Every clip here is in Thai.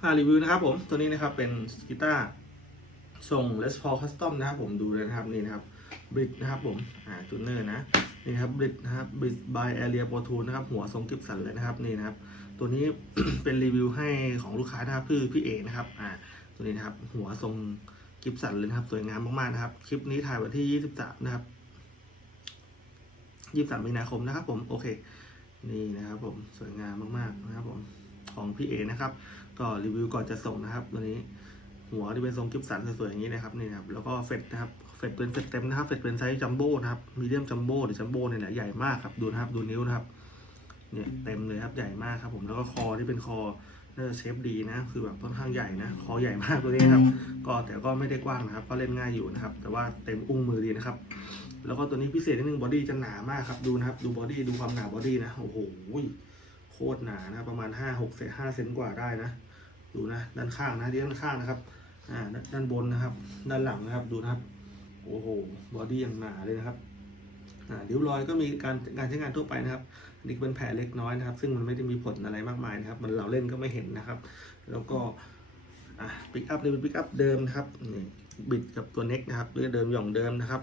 ค่ารีวิวนะครับผมตัวนี้นะครับเป็นกีตาร์ทรง Les Paul Custom นะครับผมดูเลยนะครับนี่นะครับบริดนะครับผมอ่าจูเนอร์นะนี่ครับบริดนะครับบริด by Area Pro Tool นะครับหัวทรงกิฟสันเลยนะครับนี่นะครับ ตัวนี้เป็นรีวิวให้ของลูกค้านะครับคือพี่เอนะครับอ่าตัวนี้นะครับหัวทรงกิฟสันเลยนะครับ สวยงามมากๆนะครับ คลิปนี้ถ่ายวันที่ 23 นะครับ 23 มีนาคมนะครับ ผมโอเค นี่นะครับผมสวยงามมากๆนะครับผมของพี่เอนะครับ ก็รีวิวก่อนจะส่งนะครับ ตัวนี้หัวที่เป็นทรงกิฟสันสวยๆอย่างนี้นะครับนี่นะครับแล้วก็เฟดนะครับเฟดเป็นเฟดเต็มนะครับเฟดเป็นไซส์จัมโบ้นะครับมีเดียมจัมโบ้หรือจัมโบ้เนี่ยแหละใหญ่มากครับดูนะครับดูนิ้วนะครับเนี่ยเต็มเลยครับใหญ่มากครับผมแล้วก็คอที่เป็นคอน่าจะเชฟดีนะ คือแบบค่อนข้างใหญ่นะ คอใหญ่มากตัวนี้ครับ ก็แต่ก็ไม่ได้กว้างนะครับ ก็เล่นง่ายอยู่นะครับ แต่ว่าเต็มอุ้งมือดีนะครับ แล้วก็ตัวนี้พิเศษนิดนึงบอดี้จะหนามากครับ ดูนะครับ ดูบอดี้ ดูความหนาบอดี้นะ โอ้โห โคตรหนานะ ประมาณห้าหกเซนห้าเซนกว่าได้นะ ดูนะด้านข้างนะที่ด้านข้างนะครับอ่าด้านบนนะครับ ด้านหลังนะครับดูนะครับโอ้โหบอดี้อย่างหนาเลยนะครับอ่าริ้วรอยก็มีการการใช้งานทั่วไปนะครับอันนี้ก็เป็นแผลเล็กน้อยนะครับ ซึ่งมันไม่ได้มีผลอะไรมากมายนะครับ มันเราเล่นก็ไม่เห็นนะครับ แล้วก็อะปิกอัพนี่เป็นปิกอัพเดิมนะครับนี่บิดกับตัวเน็กนะครับเรื่องเดิมหย่องเดิมนะครับ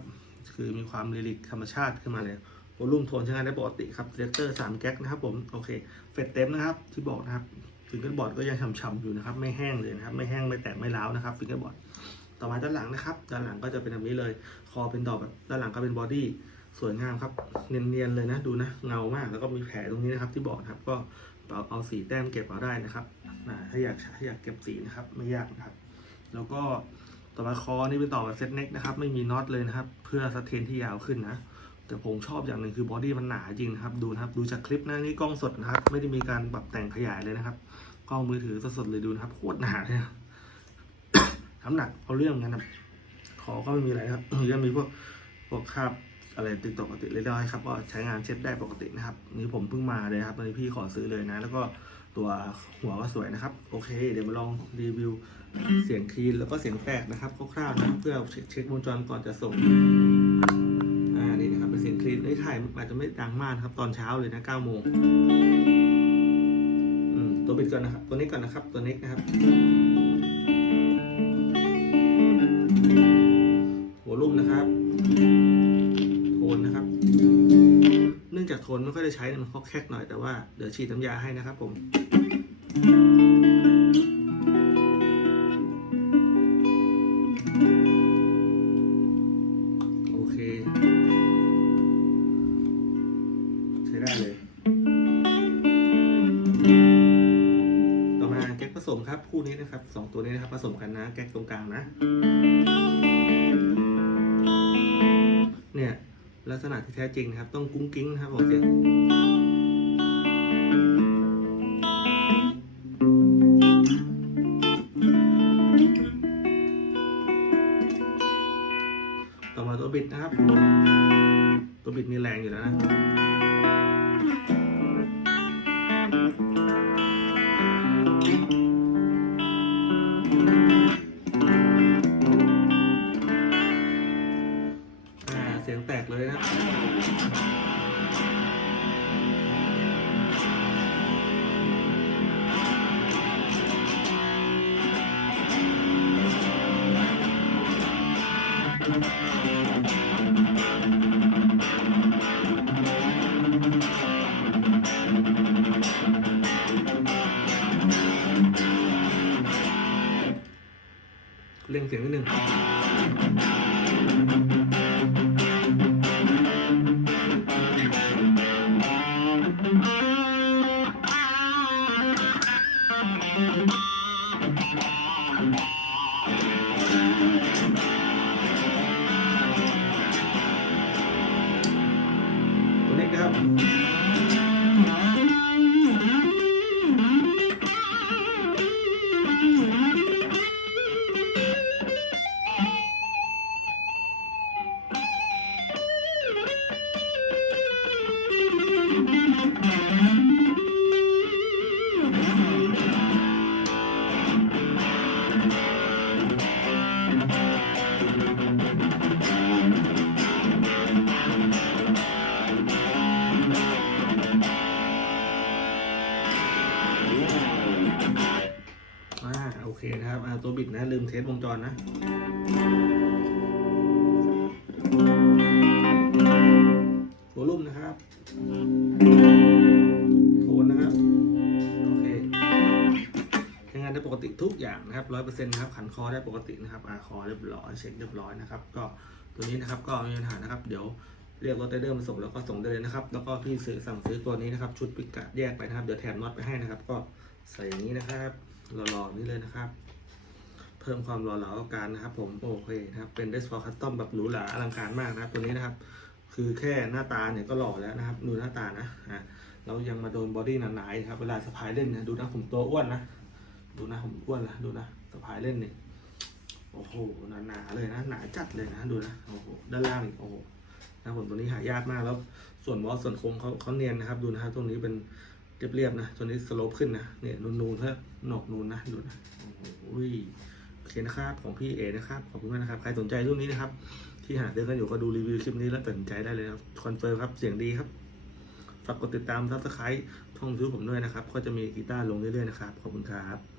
คือมีความลิลิกธรรมชาติขึ้นมาเลยวอลุ่มโทนใช้งานได้ปกติครับเซเลคเตอร์สามแก๊กนะครับผม โอเค เฟดเต็มนะครับ ที่บอกนะครับ ฟิงเกิลบอร์ดก็ยังฉ่ำๆอยู่นะครับ ไม่แห้งเลยนะครับ ไม่แห้งไม่แตกไม่ร้าวนะครับฟิงเกิลบอร์ดต่อมาด้านหลังนะครับ ด้านหลังก็จะเป็นแบบนี้เลย คอเป็นดอกแบบด้านหลังก็เป็นบอดี้สวยงามครับ เนียนๆเลยนะ ดูนะ เงามาก แล้วก็มีแผลตรงนี้นะครับ ที่บอกนะครับ ก็เอาเอาสีแต้มเก็บเอาได้นะครับถ้าอยากถ้าอยากเก็บสีนะครับ ไม่ยากนะครับ แล้วก็ต่อมาคอนี่เป็นต่อแบบเซ็ตเน็กนะครับ ไม่มีน็อตเลยนะครับ เพื่อสเตนที่ยาวขึ้นนะ แต่ผมชอบอย่างหนึ่งคือบอดี้มันหนาจริงครับ ดูนะครับ ดูจากคลิปนะนี่กล้องสดนะครับ ไม่ได้มีการปรับแต่งขยายเลยนะครับ กล้องมือถือสดๆเลยดูนะครับโคตรหนาเลยนะน้ำหนักเอาเรื่องกันนะขอก็ไม่มีอะไรครับยังมีพวกพวกคราบอะไรติดปกติเลยได้ครับก็ใช้งานเช็ดได้ปกตินะครับนี่ผมเพิ่งมาเลยครับตอนนี้พี่ขอซื้อเลยนะ แล้วก็ตัวหัวก็สวยนะครับ โอเค เดี๋ยวมาลองรีวิวเสียงคลีนแล้วก็เสียงแตกนะครับคร่าวๆนะเพื่อเช็ควงจรก่อนจะส่ง เป็นเสียงคลีนไอ้ถ่ายอาจจะไม่ดังมากครับตอนเช้าเลยนะ9โมงตัวบิดก่อนนะครับ ตัวนี้ก่อนนะครับ ตัวนี้นะครับ หัวลุ่มนะครับ โทนนะครับ เนื่องจากโทนไม่ค่อยได้ใช้มันก็แคกหน่อยแต่ว่าเดี๋ยวฉีดน้ำยาให้นะครับผม มาแก๊กผสมครับคู่นี้นะครับสองตัวนี้นะครับผสมกันนะแก๊กตรงกลางนะ เนี่ยลักษณะที่แท้จริงนะครับ ต้องกุ้งกิ้งนะครับบอกเสียงต่อมาตัวบิดนะครับ ตัวบิดนี่แรงอยู่แล้วนะ เสียงแตกเลยนะ เร่งเสียงนิดนึง เคนะครับตัวบิดนะ ลืมเทสวงจรนะโวลุ่มนะครับโทนนะครับ โอเคใช้งานได้ปกติทุกอย่างนะครับร้อยเปอร์เซ็นต์นะครับ ขันคอได้ปกตินะครับอาคอเรียบร้อยเช็คเรียบร้อยนะครับ ก็ตัวนี้นะครับก็ม่มีปัญหานะครับ เดี๋ยว เรียกรถไดเดอร์มาส่งแล้วก็ส่งได้เลยนะครับ แล้วก็พี่ซื้อสั่งซื้อตัวนี้นะครับ ชุดปิกะแยกไปนะครับ เดี๋ยวแถมน็อตไปให้นะครับ ก็ใส่อย่างนี้นะครับหล่อๆนี่เลยนะครับ เพิ่มความหล่อเหลาอาการนะครับ ผมโอเคนะครับ เป็นเดสพอคัสตอมแบบหรูหราอลังการมากนะครับ ตัวนี้นะครับ คือแค่หน้าตาเนี่ยก็หล่อแล้วนะครับ ดูหน้าตานะอะเรายังมาโดนบอดี้หนาๆอีกครับ เวลาสะพายเล่นนะดูนะผมตัวอ้วนนะดูนะผมอ้วนนะดูนะสะพายเล่นเนี่ยโอ้โหหนาๆเลยนะหนาจัดเลยนะดูนะโอ้โหด้านล่างอีกโอ้โห นะผมตัวนี้หายากมากแล้วส่วนบอสส่วนโค้งเขาเขาเนียนนะครับ ดูนะครับตรงนี้เป็นเรียบๆนะตัวนี้สโลปขึ้นนะเนี่ยนูนๆถ้าหนกนูนนะดูนะโอ้โหโอเคนะครับของพี่เอนะครับขอบคุณมากนะครับใครสนใจรุ่นนี้นะครับ ที่หาซื้อกันอยู่ก็ดูรีวิวคลิปนี้แล้วตัดสินใจได้เลยครับคอนเฟิร์มครับเสียงดีครับฝากกดติดตามซับสไครต์ช่องยูทูบผมด้วยนะครับ ก็จะมีกีตาร์ลงเรื่อยๆนะครับขอบคุณครับ